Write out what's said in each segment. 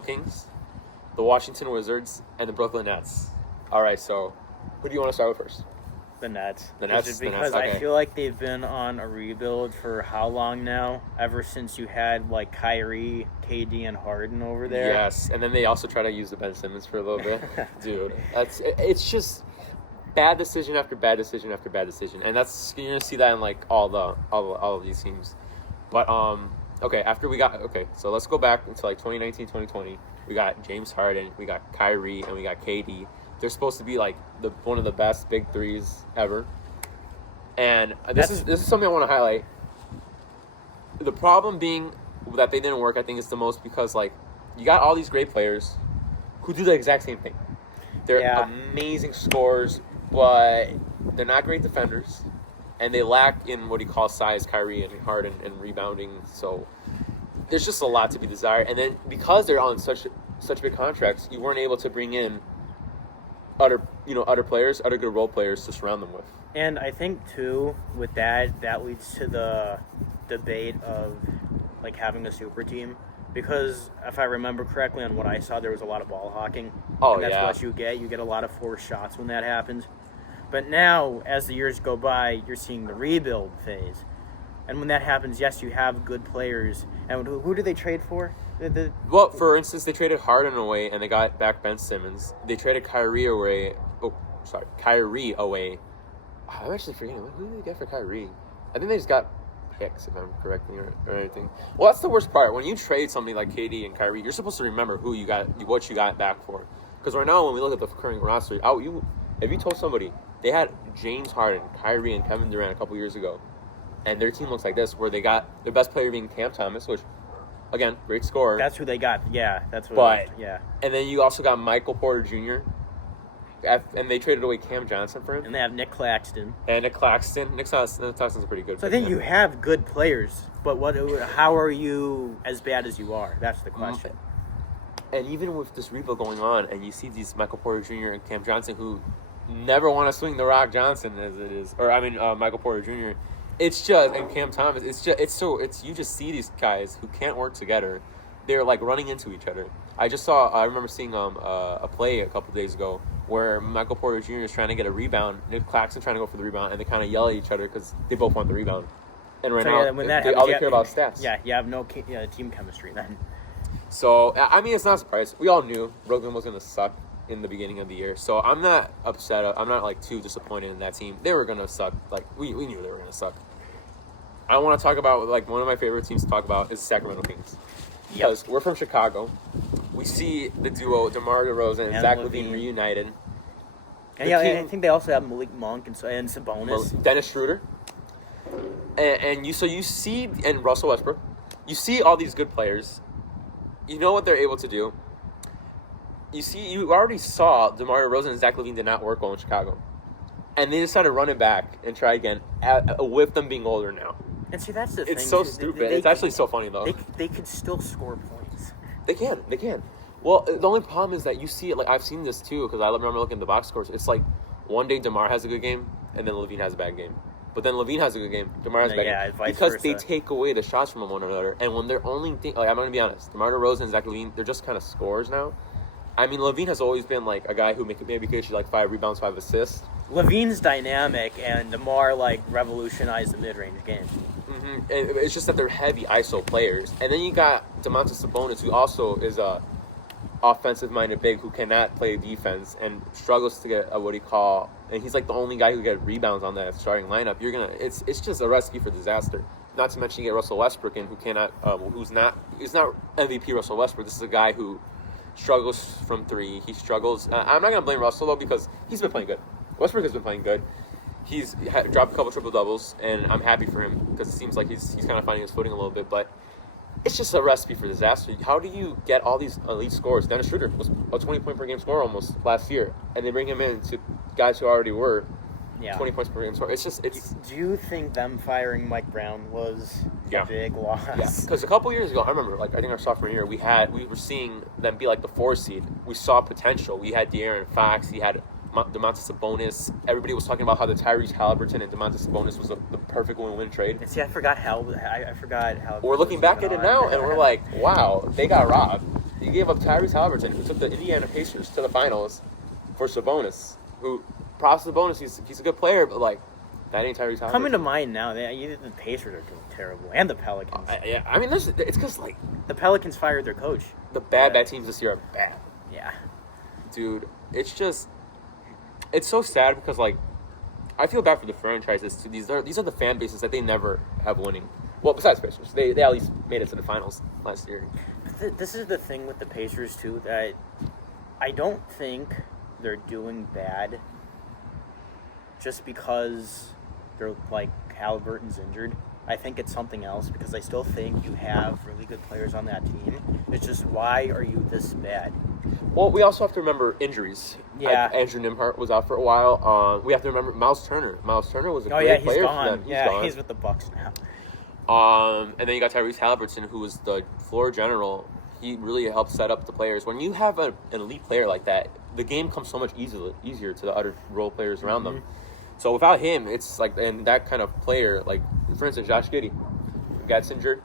Kings, the Washington Wizards, and the Brooklyn Nets. All right, so who do you want to start with first? The Nets. The Nets. Because okay. I feel like they've been on a rebuild for how long now? Ever since you had like Kyrie, KD, and Harden over there. Yes, and then they also try to use the Ben Simmons for a little bit. Dude, it's just bad decision after bad decision after bad decision, and that's you're gonna see that in like all of these teams. But okay, so let's go back into like 2019, 2020. We got James Harden, we got Kyrie, and we got KD. They're supposed to be like one of the best big threes ever. And this is something I want to highlight. The problem being that they didn't work, I think, is the most because like you got all these great players who do the exact same thing. They're amazing scorers, but they're not great defenders, and they lack in what he calls size, Kyrie and Harden, and rebounding. So there's just a lot to be desired. And then because they're on such big contracts, you weren't able to bring in other good role players to surround them with. And I think too, with that leads to the debate of like having a super team, because if I remember correctly on what I saw, there was a lot of ball hawking. Oh, and that's yeah. what you get. You get a lot of forced shots when that happens. But now, as the years go by, you're seeing the rebuild phase. And when that happens, yes, you have good players. And who do they trade for? Well, for instance, they traded Harden away, and they got back Ben Simmons. They traded Kyrie away. I'm actually forgetting. Who did they get for Kyrie? I think they just got picks, if I'm correcting or anything. Well, that's the worst part. When you trade something like KD and Kyrie, you're supposed to remember who you got, what you got back for. Because right now, when we look at the current roster, if you told somebody they had James Harden, Kyrie, and Kevin Durant a couple years ago, and their team looks like this, where they got their best player being Cam Thomas, which, again, great scorer. That's who they got. Yeah, that's what. And then you also got Michael Porter Jr. And they traded away Cam Johnson for him. And they have Nick Claxton. Nick Claxton's pretty good. So I think you have good players, but how are you as bad as you are? That's the question. And even with this rebuild going on, and you see these Michael Porter Jr. and Cam Johnson who never want to swing the rock Johnson as it is, Michael Porter Jr. It's just, and Cam Thomas, you just see these guys who can't work together. They're like running into each other. I remember seeing a play a couple days ago where Michael Porter Jr. is trying to get a rebound, Nick Claxton trying to go for the rebound, and they kind of yell at each other because they both want the rebound. And all they care about is stats. Yeah, you have no team chemistry then. So, I mean, it's not a surprise. We all knew Brooklyn was going to suck in the beginning of the year. So I'm not upset. I'm not like too disappointed in that team. They were going to suck. Like we knew they were going to suck. I want to talk about like one of my favorite teams to talk about is Sacramento Kings. Because we're from Chicago. We see the duo DeMar DeRozan and Zach LaVine reunited. And I think they also have Malik Monk and Sabonis. Dennis Schroeder. And you see, and Russell Westbrook. You see all these good players. You know what they're able to do. You already saw DeMar DeRozan and Zach LaVine did not work well in Chicago. And they decided to run it back and try again with them being older now. And see, that's the thing. It's so stupid. It's actually so funny, though. They could still score points. They can. Well, the only problem is that you see it, like, I've seen this, too, because I remember looking at the box scores. It's like one day DeMar has a good game, and then LaVine has a bad game. But then LaVine has a good game, DeMar has a bad game. Because they take away the shots from one another. And when they're only I'm going to be honest, DeMar DeRozan and Zach LaVine, they're just kind of scorers now. I mean, LaVine has always been, like, a guy who maybe could issue, like, 5 rebounds, 5 assists. LaVine's dynamic, and DeMar, like, revolutionized the mid-range game. Mm-hmm. It's just that they're heavy ISO players. And then you got Domantas Sabonis, who also is a offensive-minded big who cannot play defense and struggles to get and he's like the only guy who get rebounds on that starting lineup. It's just a recipe for disaster. Not to mention you get Russell Westbrook in, who cannot, he's not MVP Russell Westbrook. This is a guy who struggles from three. He struggles. I'm not gonna blame Russell though because he's been playing good. Westbrook has been playing good. He's dropped a couple triple doubles, and I'm happy for him because it seems like he's kind of finding his footing a little bit. But it's just a recipe for disaster. How do you get all these elite scorers? Dennis Schroeder was a 20-point per game scorer almost last year, and they bring him in to guys who already were 20 points per game scorer. Do you think them firing Mike Brown was a big loss? Yeah, because a couple years ago, I remember, like I think our sophomore year, we were seeing them be like the 4 seed. We saw potential. We had De'Aaron Fox. He had Domantas Sabonis. Everybody was talking about how the Tyrese Halliburton and Domantas Sabonis was the perfect win-win trade. And see, I forgot Halliburton. We're looking back at it now, and we're like, wow, they got robbed. You gave up Tyrese Halliburton, who took the Indiana Pacers to the finals, for Sabonis, who, props to Sabonis, he's a good player, but, like, that ain't Tyrese Halliburton. Coming to mind now, the Pacers are doing terrible, and the Pelicans. I mean, it's because, like, The Pelicans fired their coach. the bad teams this year are bad. Yeah. Dude, it's just, it's so sad because, like, I feel bad for the franchises too. These are the fan bases that they never have winning. Well, besides Pacers, they at least made it to the finals last year. This is the thing with the Pacers too, that I don't think they're doing bad just because they're like Halliburton's injured. I think it's something else because I still think you have really good players on that team. It's just, why are you this bad? Well, we also have to remember injuries. Yeah. Andrew Nimhart was out for a while. We have to remember Miles Turner. Miles Turner was a great player for them. He's gone. He's with the Bucks now. And then you got Tyrese Halliburton, who was the floor general. He really helped set up the players. When you have an elite player like that, the game comes so much easier to the other role players around them. So without him, it's like, and that kind of player, like, for instance, Josh Giddey, who gets injured,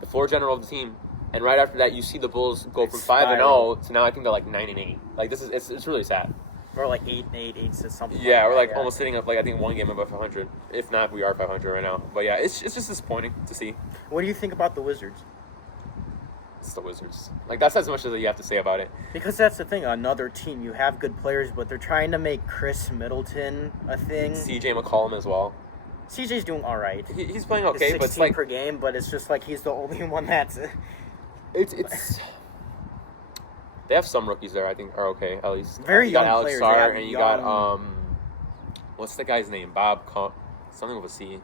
the floor general of the team, and right after that, you see the Bulls go from 5-0 to now I think they're like 9-8. Like, this is it's really sad. Or like 8-8, something. Yeah, we're like almost sitting up, like, I think one game above 500. If not, we are 500 right now. But yeah, it's just disappointing to see. What do you think about the Wizards? It's the Wizards. Like, that's as much as you have to say about it. Because that's the thing. Another team, you have good players, but they're trying to make Chris Middleton a thing. CJ McCollum as well. CJ's doing all right. He's playing okay, but it's 16 like per game, but it's just like he's the only one that's. It's. They have some rookies there, I think, are okay, at least. Very you young got Alex players. Sarr, and you got what's the guy's name? Something with a C.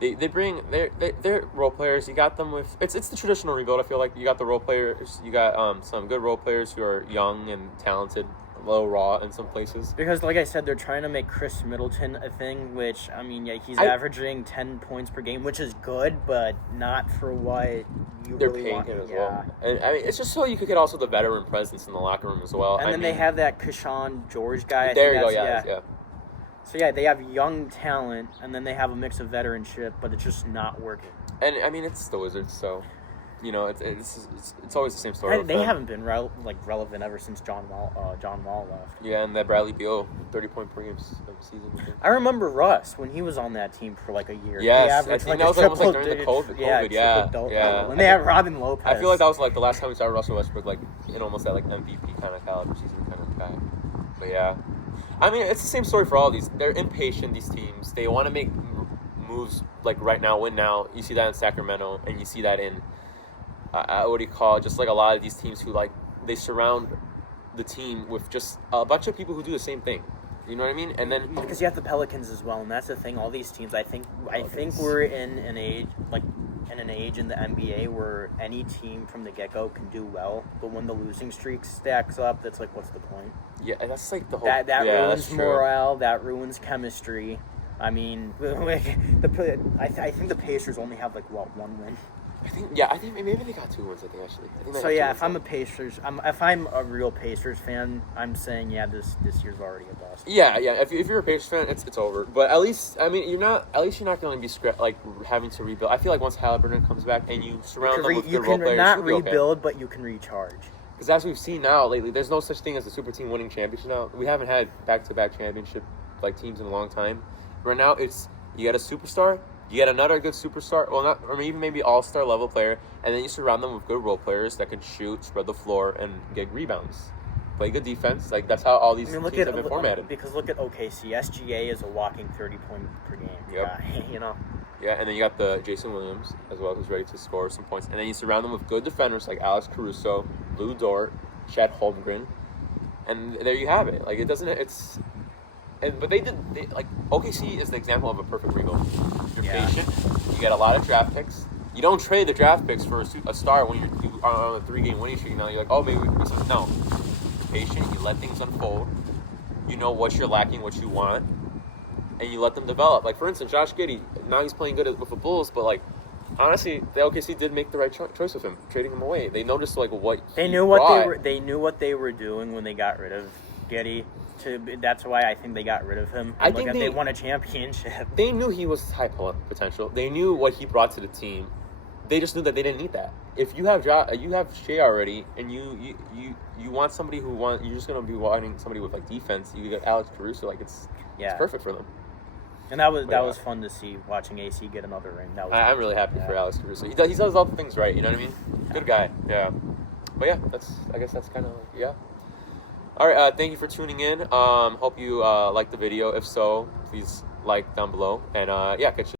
They bring they're role players. You got them with it's the traditional rebuild. I feel like you got the role players. You got some good role players who are young and talented, low raw in some places. Because, like I said, they're trying to make Chris Middleton a thing, which, I mean, yeah, he's averaging 10 points per game, which is good, but not for what you They're really paying want. him as well. And I mean, it's just so you could get also the veteran presence in the locker room as well. And then they have that Keshawn George guy. There you go, yeah. So, yeah, they have young talent, and then they have a mix of veteranship, but it's just not working. And, I mean, it's the Wizards, so, you know, it's always the same story. They haven't been relevant ever since John Wall left. Yeah, and that Bradley Beal 30-point per game season. I remember Russ when he was on that team for like a year. Yes, I think that was almost like during the COVID. Yeah. When they had Robin Lopez. I feel like that was like the last time we saw Russell Westbrook like in almost that like MVP kind of caliber season kind of guy. But yeah, I mean it's the same story for all these. They're impatient. These teams, they want to make moves like right now, win now. You see that in Sacramento, and you see that in what do you call it? Just like a lot of these teams who like they surround the team with just a bunch of people who do the same thing. You know what I mean? And then because you have the Pelicans as well, and that's the thing. All these teams, I think we're in an age in the NBA where any team from the get-go can do well, but when the losing streak stacks up, that's like, what's the point? Yeah, that's like the whole that ruins morale, that ruins chemistry. I mean, I think the Pacers only have like one win. I think maybe they got 2 wins. If I'm a Pacers, if I'm a real Pacers fan, I'm saying this year's already a bust. Yeah. If you're a Pacers fan, it's over. But at least you're not going to be having to rebuild. I feel like once Halliburton comes back and you surround them with good role players, you can not rebuild, but you can recharge. Because as we've seen now lately, there's no such thing as a super team winning championship now. We haven't had back-to-back championship teams in a long time. Right now, it's you get a superstar. You get another good superstar, or even maybe all-star level player, and then you surround them with good role players that can shoot, spread the floor, and get rebounds. Play good defense. Like, that's how all these teams have been formatted. Because look at OKC. SGA is a walking 30-point per game guy, you know? Yeah, and then you got the Jason Williams as well, who's ready to score some points. And then you surround them with good defenders like Alex Caruso, Lou Dort, Chet Holmgren, and there you have it. Like, it doesn't... But OKC is the example of a perfect rebuild. You're patient. You get a lot of draft picks. You don't trade the draft picks for a star when you are on a 3-game winning streak. Now you're like, oh, maybe no. Patient. You let things unfold. You know what you're lacking, what you want, and you let them develop. Like for instance, Josh Giddey. Now he's playing good with the Bulls, but like honestly, the OKC did make the right choice with him, trading him away. They noticed what they knew what they were doing when they got rid of Giddey. That's why I think they got rid of him. I think they won a championship. They knew he was high potential. They knew what he brought to the team. they just knew that they didn't need that. If you have you have Shea already, and you want somebody you're just gonna be wanting somebody with like defense. You get Alex Caruso, like it's perfect for them. And that was fun to see, watching AC get another ring. That was I'm really happy for Alex Caruso. He does all the things right. You know what I mean? Good guy. Yeah. But yeah, I guess that's kind of yeah. All right. Thank you for tuning in. Hope you liked the video. If so, please like down below, and yeah, catch you.